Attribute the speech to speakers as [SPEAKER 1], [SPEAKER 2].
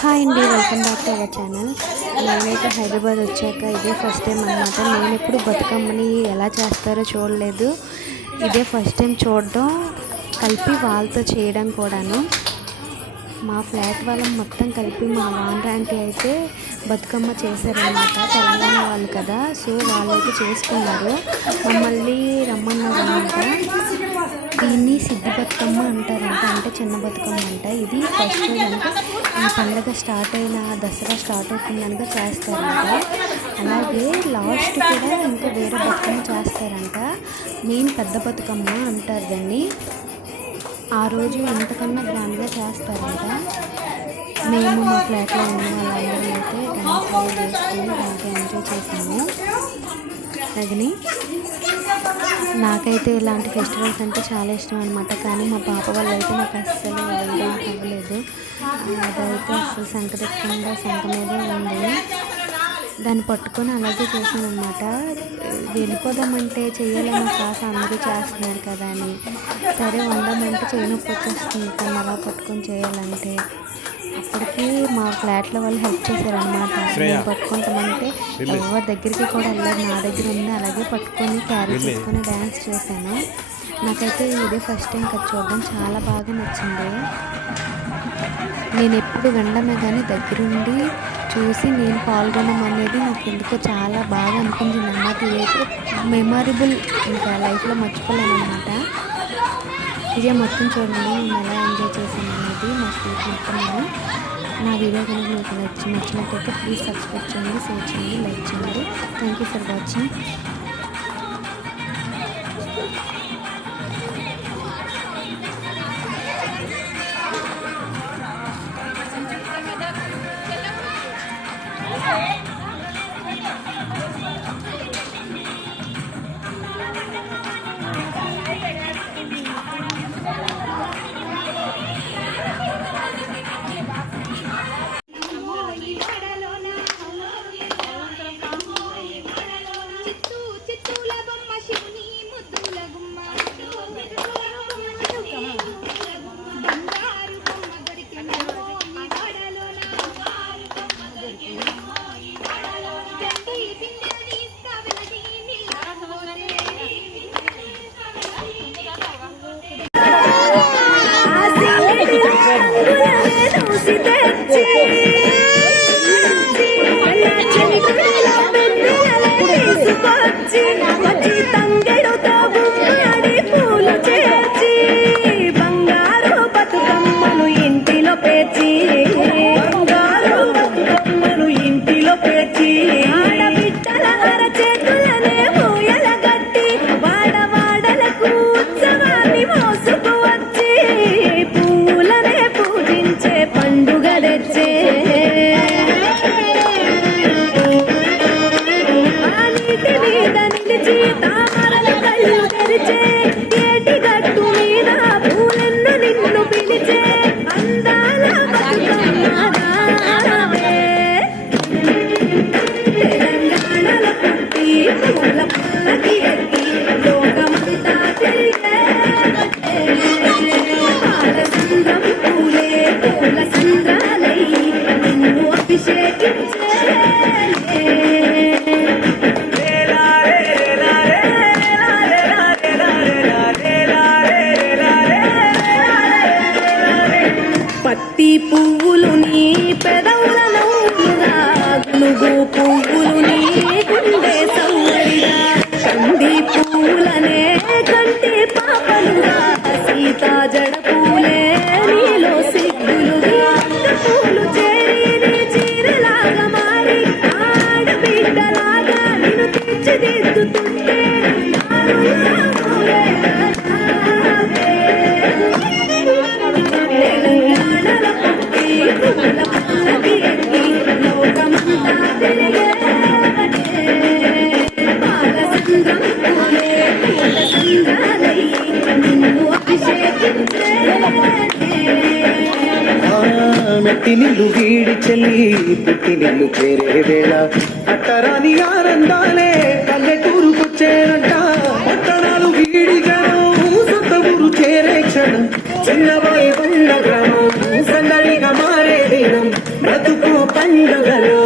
[SPEAKER 1] Hi అండి welcome back to our channel. నేనైతే హైదరాబాద్ వచ్చాక ఇదే ఫస్ట్ టైం అనమాట నేను ఎప్పుడు బతుకమ్మని ఎలా చేస్తారో చూడలేదు. ఇదే ఫస్ట్ టైం చూడడం. కలిపి వాళ్ళతో చేయడం కూడాను. మా ఫ్లాట్ వాళ్ళం మొత్తం కలిపి మా వాన్ ఆంటీ అయితే బతుకమ్మ చేశారనమాట తెలంగాణ కదా సో వాళ్ళైతే చేసుకున్నారు. మమ్మల్ని రమ్మన్నారు అనమాట దీన్ని సిద్ధి బతుకమ్మ అంటారంట అంటే చిన్న బతుకమ్మ అంట. ఇది ఫస్ట్ అంటే ఈ పండగ స్టార్ట్ అయిన దసరా స్టార్ట్ అవుతుందనగా చేస్తారంట. అలాగే లాస్ట్ కూడా ఇంకా వేరే బతుకమ్మ చేస్తారంట. మెయిన్ పెద్ద బతుకమ్మ అంటారు దాన్ని. ఆ రోజు ఎంతకన్నా గ్రాండ్గా చేస్తారంట. మేము మా ఫ్లాట్లో ఉన్న వాళ్ళందరం అయితే డ్యాన్స్ అవి బాగా ఎంజాయ్ చేసాము రజని నాకైతే ఇలాంటి ఫెస్టివల్స్ అంటే చాలా ఇష్టం అనమాట కానీ మా పాప వాళ్ళు అయితే నాకు అస్సలు వెళ్ళడానికి అవ్వలేదు. అదైతే అసలు సంకటకుండా సంక మీద ఉంది. దాన్ని పట్టుకొని అలాగే చేసాను వెళ్ళిపోదామంటే చేయాలని కాస అందరూ చేస్తున్నారు కదా అని. సరే వందామంటే చేయనొప్పి వచ్చేస్తుంది. కానీ అలా పట్టుకొని చేయాలంటే. అప్పటికి మా ఫ్లాట్లో వాళ్ళు హెల్ప్ చేశారనమాట నేను పట్టుకుంటామంటే ఎవరి దగ్గరికి కూడా వెళ్ళలేదు నా దగ్గర ఉంది. అలాగే పట్టుకొని క్యారీ చేసుకొని డ్యాన్స్ చేశాను. నాకైతే ఇదే ఫస్ట్ టైం కదా చూడడం. చాలా బాగా నచ్చింది. నేను ఎప్పుడు వినడమే కానీ దగ్గరుండి చూసి నేను పాల్గొనడం అనేది నాకు ఎందుకో చాలా బాగా అనిపించింది అన్నమాట ఇదైతే మెమరబుల్ ఇంకా లైఫ్లో మర్చిపోలేను అనమాట ఇదే మొత్తం చూడండి. నేను ఎలా ఎంజాయ్ చేశాను. ఇది మా స్వీట్ మొత్తం నేను నా వీడియో కనుక మీకు నచ్చి నచ్చినట్టయితే ప్లీజ్ సబ్స్క్రైబ్ చేయండి షేర్ చేయండి లైక్ చేయండి. Thank you for watching
[SPEAKER 2] Você não గునుగు పువ్వులు నీ గుండె సౌరిగా కంది పువ్వులనే కంటి పాపలుగా సీతా జడ పూలే నీలో సిగ్గులుగా. పూలు చేరి నీ చీరలాగా మారి ఆడబిడ్డలాగా నిన్ను తీర్చిదిద్దుతుంటే నారులా పూలే పుట్టి సంద్రాలై
[SPEAKER 3] మెట్టి నిల్లు వీడి చెల్లి పుట్టి నిల్లు చేరే వేళ. అట్టరాని ఆనందాలే పల్లెటూరుకొచ్చేనంట. పట్టణాలు వీడి సొంత ఊరు చేరే క్షణం. చిన్నవాయి ఉన్న గ్రామం సందడిగా మారే దినం. బ్రతుకు పండుగలో